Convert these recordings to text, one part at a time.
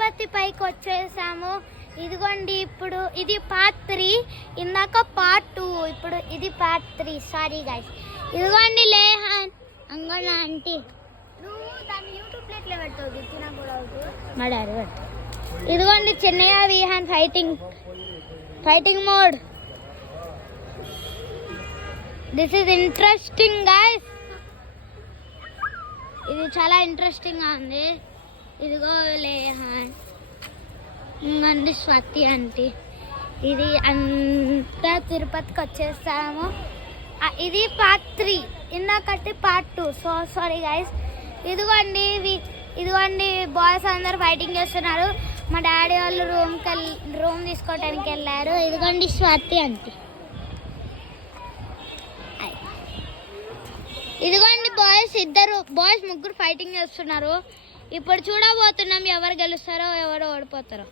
తిరుపతి పైకి వచ్చేసాము. ఇదిగోండి ఇప్పుడు ఇది పార్ట్ 3, ఇందాక పార్ట్ 2, ఇప్పుడు ఇది పార్ట్ 3. Sorry guys. ఇదిగోండి లేహాన్ అంగళ ఆంటీ నువ్వు దాన్ని యూట్యూబ్ ప్లేట్లో పెడతావు తినకూడదు మా డాడీ పెడతావు. ఇదిగోండి Chennaiah Vihaan fighting mode. This is interesting guys. ఇది చాలా ఇంట్రెస్టింగ్ గా ఉంది. ఇదిగో లేహాన్ ఇంకండి స్వాతి ఆంటీ. ఇది అంతా తిరుపతికి వచ్చేసాము. ఇది పార్ట్ 3, ఇందాకటి పార్ట్ 2. So sorry guys. ఇదిగోండి బాయ్స్ అందరు ఫైటింగ్ చేస్తున్నారు. మా డాడీ వాళ్ళు రూమ్ తీసుకోవడానికి వెళ్ళారు. ఇదిగోండి స్వాతి ఆంటీ. ఇదిగోండి బాయ్స్ ముగ్గురు ఫైటింగ్ చేస్తున్నారు. ఇప్పుడు చూడబోతున్నాం ఎవరు గెలుస్తారో ఎవరు ఓడిపోతారో.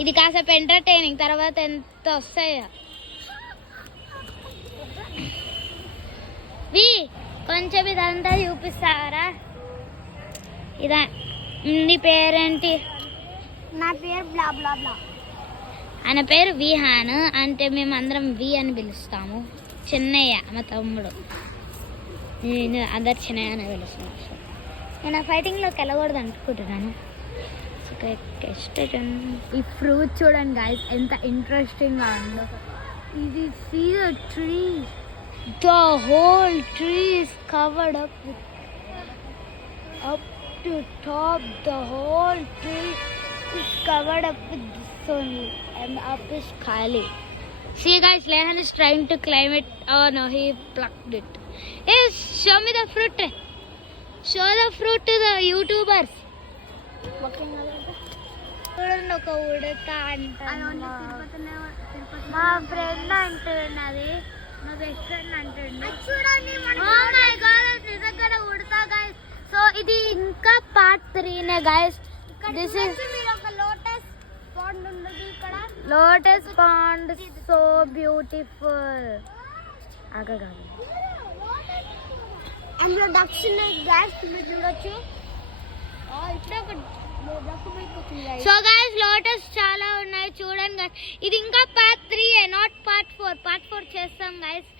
ఇది కాసేపు ఎంటర్టైనింగ్, తర్వాత ఎంత వస్తాయో. కొంచెం ఇదంతా చూపిస్తారా? ఇదా నీ పేరేంటి? నా పేరు బ్లా బ్లా బ్లా. ఆయన పేరు విహాన్, అంటే మేము అందరం వి అని పిలుస్తాము. చిన్నయ్య మా తమ్ముడు, నేను అందరు చిన్నయ్య అని పిలుస్తున్నాను. నేను ఆ ఫైటింగ్లోకి వెళ్ళకూడదు అనుకుంటున్నాను. ఈ ఫ్రూట్ చూడండి గాయస్ ఎంత ఇంట్రెస్టింగ్గా ఉందో. ఇది see the tree. The whole tree is covered up to top. The whole tree is covered up with this only, and the up is khali. See guys, Lehan is trying to climb it. Oh no, he plucked it. Hey, show me the fruit. Show the fruit to the YouTubers. చూడండి ఒక ఉడత అంటున్నా. మా friend అంటున్నది, మా best friend అంటుంది. Oh my God, నిజంగా Udatha guys. So ఇది ఇంకా పార్ట్ 3నే guys. This is lotus pond, so beautiful. అందులో డక్స్ ఉన్నాయి గైస్, మీరు చూడొచ్చు. సో గైస్ లోటస్ చాలా ఉన్నాయి చూడండి. ఇది ఇంకా పార్ట్ 3, నాట్ పార్ట్ 4. పార్ట్ 4 చేస్తాం గైస్,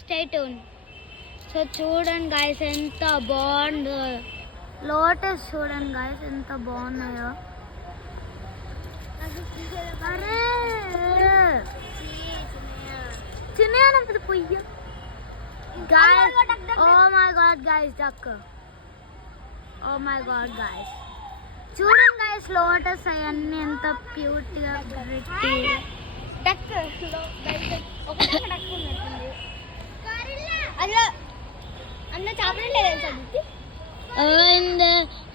స్టే ట్యూన్. సో చూడండి గైస్ ఎంత బాగుందో లోటస్. చూడండి గైస్ ఎంత బాగున్నాయో. అరే చిన్న పొయ్యి guys. Oh my God guys, duck. Oh my God guys, చూడండి గైస్ లోటస్ అవన్నీ ఎంత క్యూట్ గా పెట్టి. డక్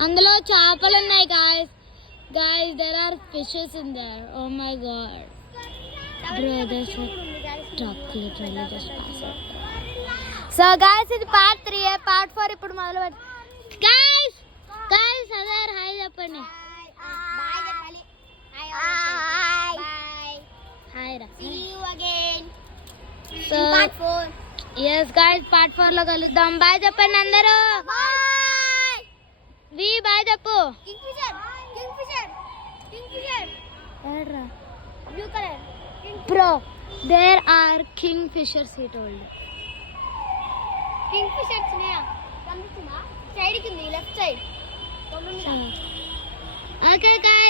అందులో చేపలు ఉన్నాయి guys. There are fishes in there. Oh my God bro, there's a duck literally just passing. So guys, ఇది part 3, part 4 ఇప్పుడు మొదలు పెడతాం guys. అదర్ హాయ్ చెప్పండి. హాయ్ రా. See you again. So yes guys, part 4 లో కలుద్దాం. Bye చెప్పండి అందరూ. వి బాయ్ చెప్పు. కింగ్ఫిషర్ ఎర్రా blue colour bro, there are kingfishers he told. Kingfisher చిన్నయా కనిపిస్తుందా? సైడ్ కి ఉంది, లెఫ్ట్ సైడ్. Okay guys.